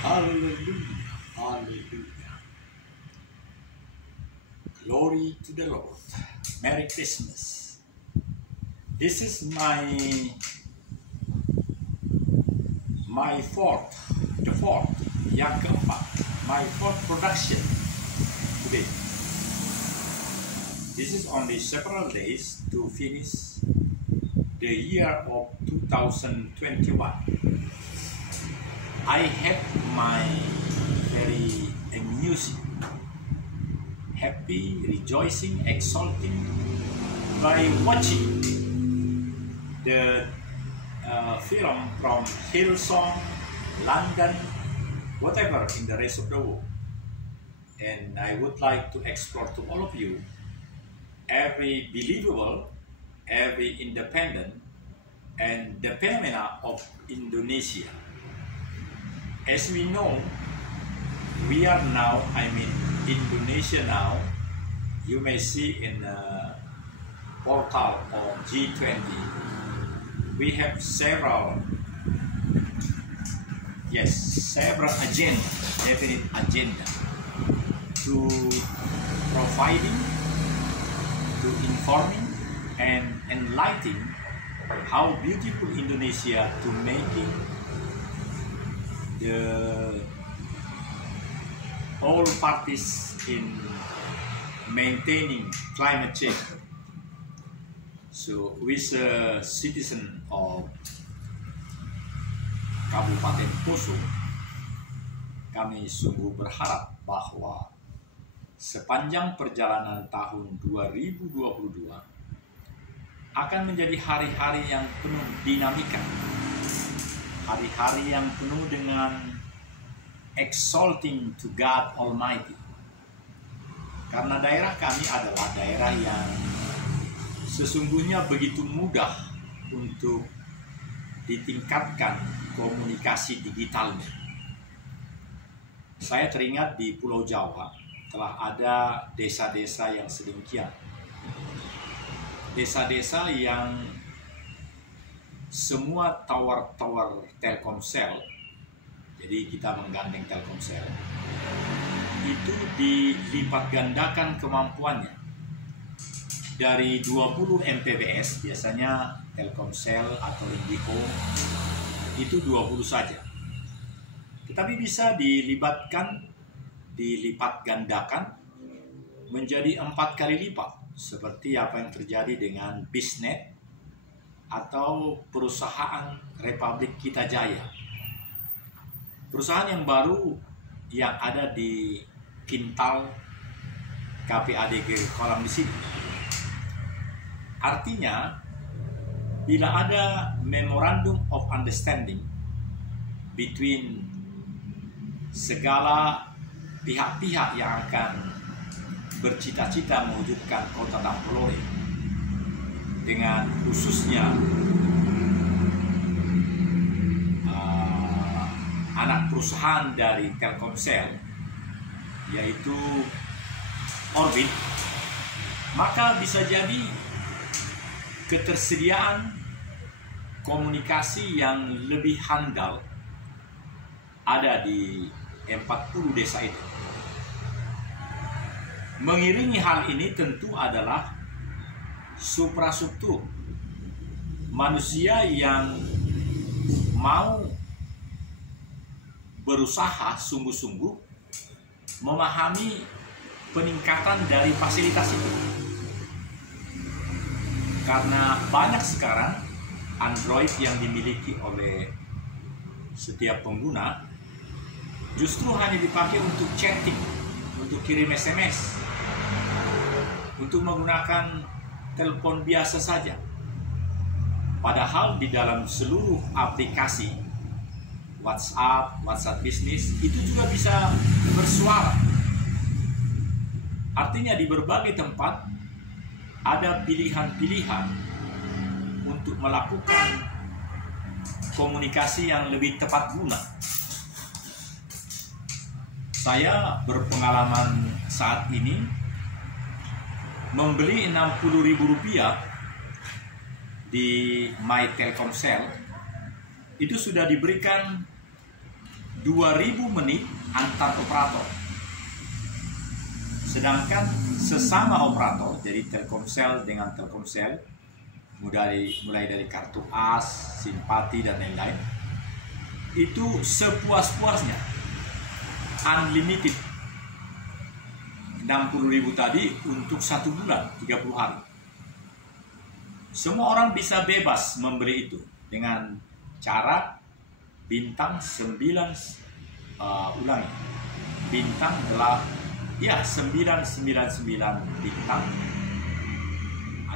Hallelujah. Hallelujah. Glory to the Lord. Merry Christmas. This is my fourth, yang keempat, my fourth production today. This is only several days to finish the year of 2021. I had my very amusing, happy, rejoicing, exulting by watching the film from Hillsong, London, whatever in the rest of the world. And I would like to explore to all of you every believable, every independent, and the phenomena of Indonesia. As we know, we are now, Indonesia now, you may see in the portal of G20, we have several agenda, definite agenda to providing, to informing and enlightening how beautiful Indonesia to making the all parties in maintaining climate change. So, with a citizen of Kabupaten Poso, kami sungguh berharap bahwa sepanjang perjalanan tahun 2022 akan menjadi hari-hari yang penuh dinamika, hari-hari yang penuh dengan exalting to God Almighty. Karena daerah kami adalah daerah yang sesungguhnya begitu mudah untuk ditingkatkan komunikasi digitalnya. Saya teringat di Pulau Jawa telah ada desa-desa yang sedemikian. Desa-desa yang semua tower Telkomsel, jadi kita menggandeng Telkomsel, itu dilipat gandakan kemampuannya. Dari 20 Mbps, biasanya Telkomsel atau IndiHome itu 20 saja. Tetapi bisa dilipat gandakan menjadi 4 kali lipat, seperti apa yang terjadi dengan Bisnet atau perusahaan Republik Kita Jaya. Perusahaan yang baru yang ada di Kintal KPADG Kolam di sini. Artinya, bila ada memorandum of understanding between segala pihak-pihak yang akan bercita-cita mewujudkan kota Dampolore, dengan khususnya anak perusahaan dari Telkomsel, yaitu Orbit, maka bisa jadi ketersediaan komunikasi yang lebih handal ada di 40 desa itu. Mengiringi hal ini tentu adalah suprastruktur manusia yang mau berusaha sungguh-sungguh memahami peningkatan dari fasilitas itu. Karena banyak sekarang Android yang dimiliki oleh setiap pengguna justru hanya dipakai untuk chatting, untuk kirim SMS, untuk menggunakan telepon biasa saja. Padahal di dalam seluruh aplikasi WhatsApp Business itu juga bisa bersuara. Artinya di berbagai tempat ada pilihan-pilihan untuk melakukan komunikasi yang lebih tepat guna. Saya berpengalaman saat ini membeli Rp60.000 di My Telkomsel, itu sudah diberikan 2000 menit antar operator. Sedangkan sesama operator, jadi Telkomsel dengan Telkomsel, mulai dari kartu as, simpati, dan lain-lain, itu sepuas-puasnya, unlimited. 60.000 tadi untuk 1 bulan, 30 hari. Semua orang bisa bebas membeli itu dengan cara bintang 9, ulangi, bintang 999 bintang.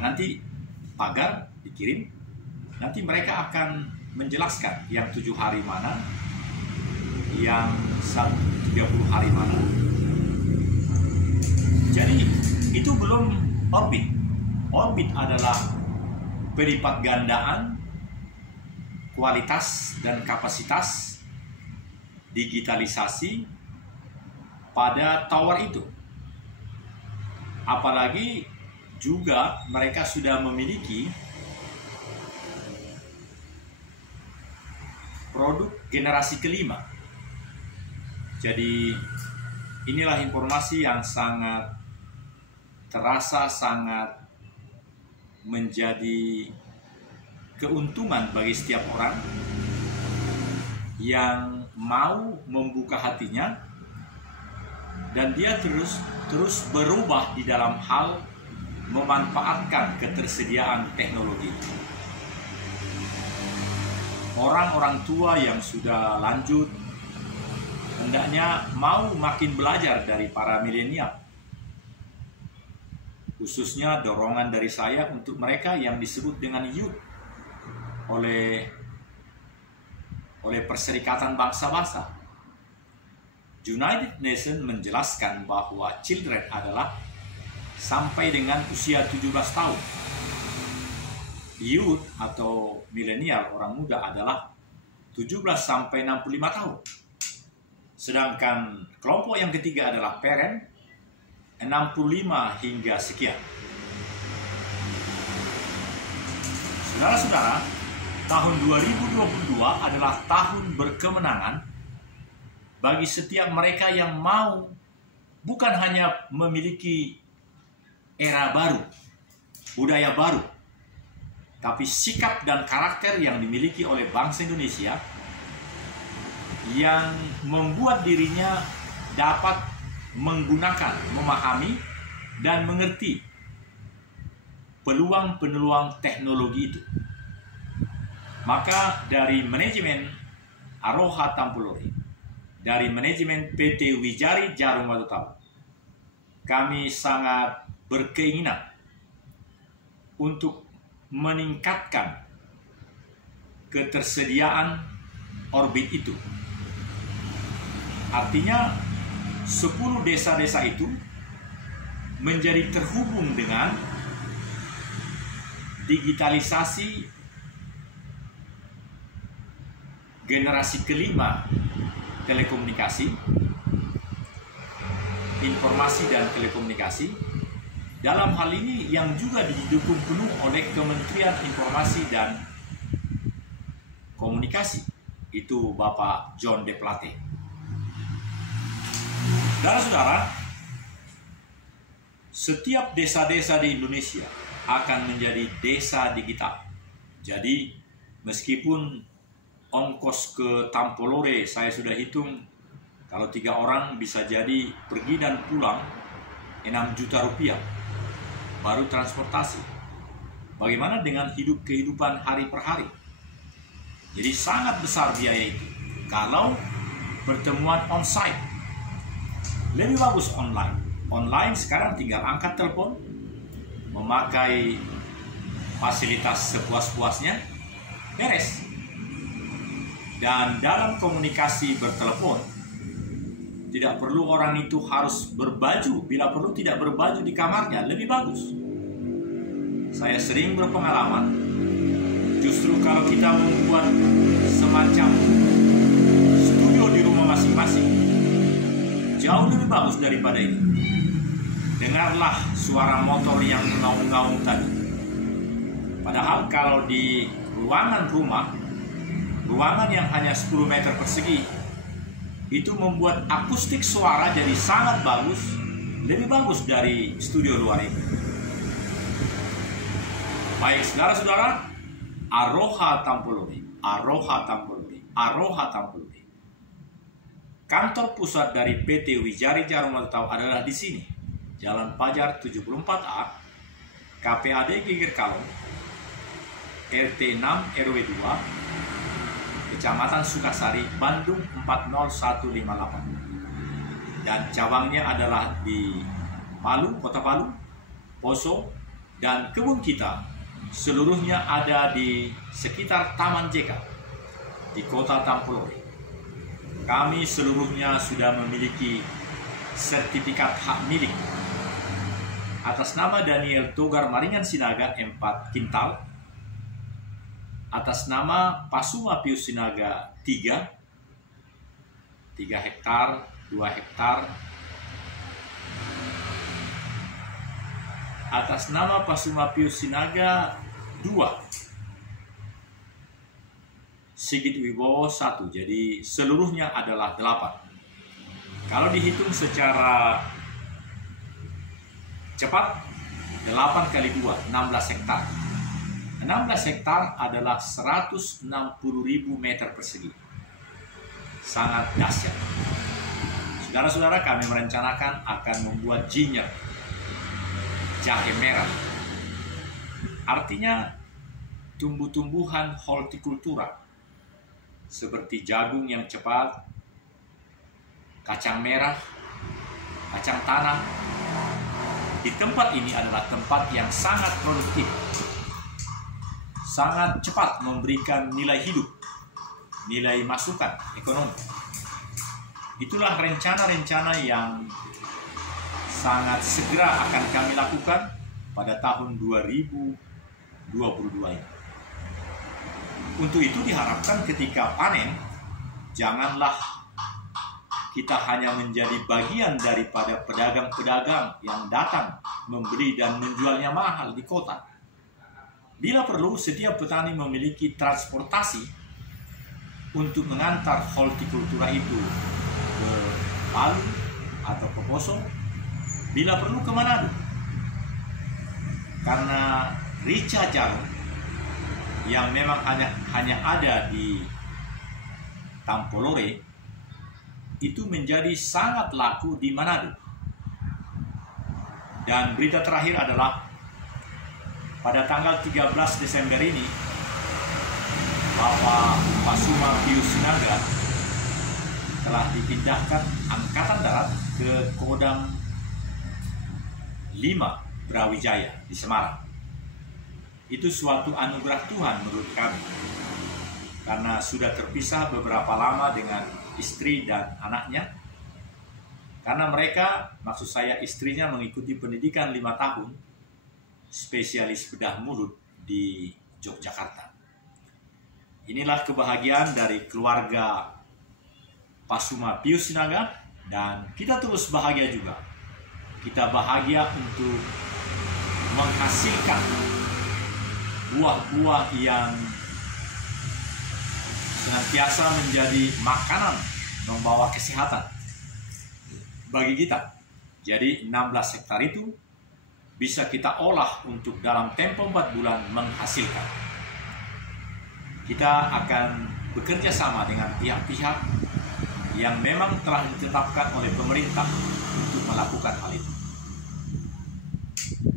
Nanti pagar dikirim, nanti mereka akan menjelaskan yang 7 hari mana, yang 30 hari mana. Jadi itu belum Orbit. Orbit adalah pelipat gandaan kualitas dan kapasitas digitalisasi pada tower itu. Apalagi juga mereka sudah memiliki produk generasi kelima. Jadi inilah informasi yang sangat terasa, sangat menjadi keuntungan bagi setiap orang yang mau membuka hatinya, dan dia terus berubah di dalam hal memanfaatkan ketersediaan teknologi. Orang-orang tua yang sudah lanjut hendaknya mau makin belajar dari para milenial. Khususnya dorongan dari saya untuk mereka yang disebut dengan youth oleh Perserikatan Bangsa-Bangsa. United Nations menjelaskan bahwa children adalah sampai dengan usia 17 tahun. Youth atau milenial, orang muda, adalah 17 sampai 65 tahun. Sedangkan kelompok yang ketiga adalah parent, 65 hingga sekian. Saudara-saudara, tahun 2022 adalah tahun berkemenangan bagi setiap mereka yang mau bukan hanya memiliki era baru, budaya baru, tapi sikap dan karakter yang dimiliki oleh bangsa Indonesia yang membuat dirinya dapat menggunakan, memahami, dan mengerti peluang-peluang teknologi itu. Maka dari manajemen Aroha Tampulori, dari manajemen PT Wijari Jarum Batu Tabung, kami sangat berkeinginan untuk meningkatkan ketersediaan orbit itu. Artinya 10 desa-desa itu menjadi terhubung dengan digitalisasi generasi kelima telekomunikasi, informasi dan telekomunikasi. Dalam hal ini yang juga didukung penuh oleh Kementerian Informasi dan Komunikasi, itu Bapak John De Plate. Saudara-saudara, setiap desa-desa di Indonesia akan menjadi desa digital. Jadi meskipun ongkos ke Tampolore saya sudah hitung, kalau 3 orang bisa jadi pergi dan pulang 6 juta rupiah baru transportasi. Bagaimana dengan kehidupan hari per hari? Jadi sangat besar biaya itu. Kalau pertemuan on-site, lebih bagus online. Online sekarang tinggal angkat telepon, memakai fasilitas sepuas-puasnya, beres. Dan dalam komunikasi bertelepon, tidak perlu orang itu harus berbaju. Bila perlu tidak berbaju di kamarnya, lebih bagus. Saya sering berpengalaman, justru kalau kita membuat semacam studio di rumah masing-masing, jauh lebih bagus daripada ini. Dengarlah suara motor yang mengaum-ngaum tadi. Padahal kalau di ruangan rumah, ruangan yang hanya 10 meter persegi, itu membuat akustik suara jadi sangat bagus, lebih bagus dari studio luar ini. Baik saudara-saudara, Aroha Tampolore, Aroha Tampolore, Aroha Tampolore. Kantor pusat dari PT Wijari Jarum Atau adalah di sini, Jalan Pajar 74A, KPAD Geger Kalong, RT 6 RW 2, Kecamatan Sukasari, Bandung 40158. Dan cabangnya adalah di Palu, Kota Palu, Poso, dan kebun kita seluruhnya ada di sekitar Taman JK di Kota Tampolore. Kami seluruhnya sudah memiliki sertifikat hak milik atas nama Daniel Togar Maringan Sinaga 4 kintal, atas nama Pasuma Pius Sinaga 3 hektar, 2 hektar, atas nama Pasuma Pius Sinaga 2, Sigit Wibowo 1, jadi seluruhnya adalah 8. Kalau dihitung secara cepat, 8 kali 2, 16 hektar. 16 hektar adalah 160.000 meter persegi. Sangat dahsyat. Saudara-saudara, kami merencanakan akan membuat ginger, jahe merah. Artinya tumbuh-tumbuhan hortikultura seperti jagung yang cepat, kacang merah, kacang tanah. Di tempat ini adalah tempat yang sangat produktif, sangat cepat memberikan nilai hidup, nilai masukan ekonomi. Itulah rencana-rencana yang sangat segera akan kami lakukan pada tahun 2022 ini. Untuk itu diharapkan ketika panen, janganlah kita hanya menjadi bagian daripada pedagang-pedagang yang datang membeli dan menjualnya mahal di kota. Bila perlu, setiap petani memiliki transportasi untuk mengantar hortikultura itu ke Palu atau ke Poso, bila perlu ke Manado. Karena rica jarum yang memang hanya ada di Tampolore itu menjadi sangat laku di Manado. Dan berita terakhir adalah pada tanggal 13 Desember ini, Bapak Pasuma Pius Sinaga telah dipindahkan Angkatan Darat ke Kodam 5 Brawijaya di Semarang. Itu suatu anugerah Tuhan menurut kami, karena sudah terpisah beberapa lama dengan istri dan anaknya. Karena mereka, maksud saya istrinya, mengikuti pendidikan 5 tahun spesialis bedah mulut di Yogyakarta. Inilah kebahagiaan dari keluarga Pasuma Pius Sinaga, dan kita terus bahagia juga. Kita bahagia untuk menghasilkan buah-buah yang senantiasa menjadi makanan, membawa kesehatan bagi kita. Jadi 16 hektar itu bisa kita olah untuk dalam tempo 4 bulan menghasilkan. Kita akan bekerja sama dengan pihak-pihak yang memang telah ditetapkan oleh pemerintah untuk melakukan hal itu.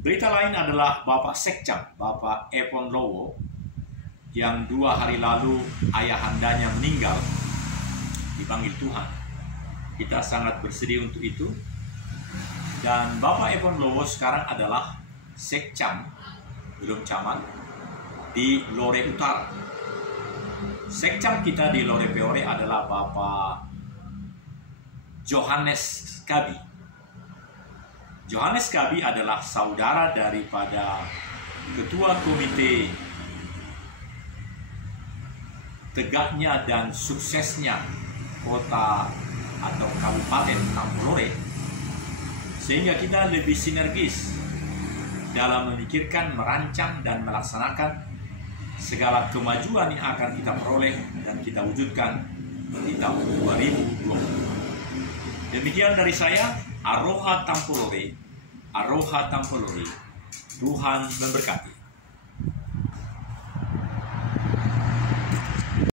Berita lain adalah Bapak Sekcam, Bapak Epon Lowo, yang 2 hari lalu ayahandanya meninggal, dipanggil Tuhan. Kita sangat bersedih untuk itu. Dan Bapak Epon Lowo sekarang adalah Sekcam, belum camat, di Lore Utara. Sekcam kita di Lore Peore adalah Bapak Johannes Kabi. Johannes Kabi adalah saudara daripada Ketua Komite Tegaknya dan Suksesnya Kota atau Kabupaten Tampolore, sehingga kita lebih sinergis dalam memikirkan, merancang, dan melaksanakan segala kemajuan yang akan kita peroleh dan kita wujudkan di tahun 2020. Demikian dari saya, Aroha Tampolore. Aroha Tampolore. Tuhan memberkati.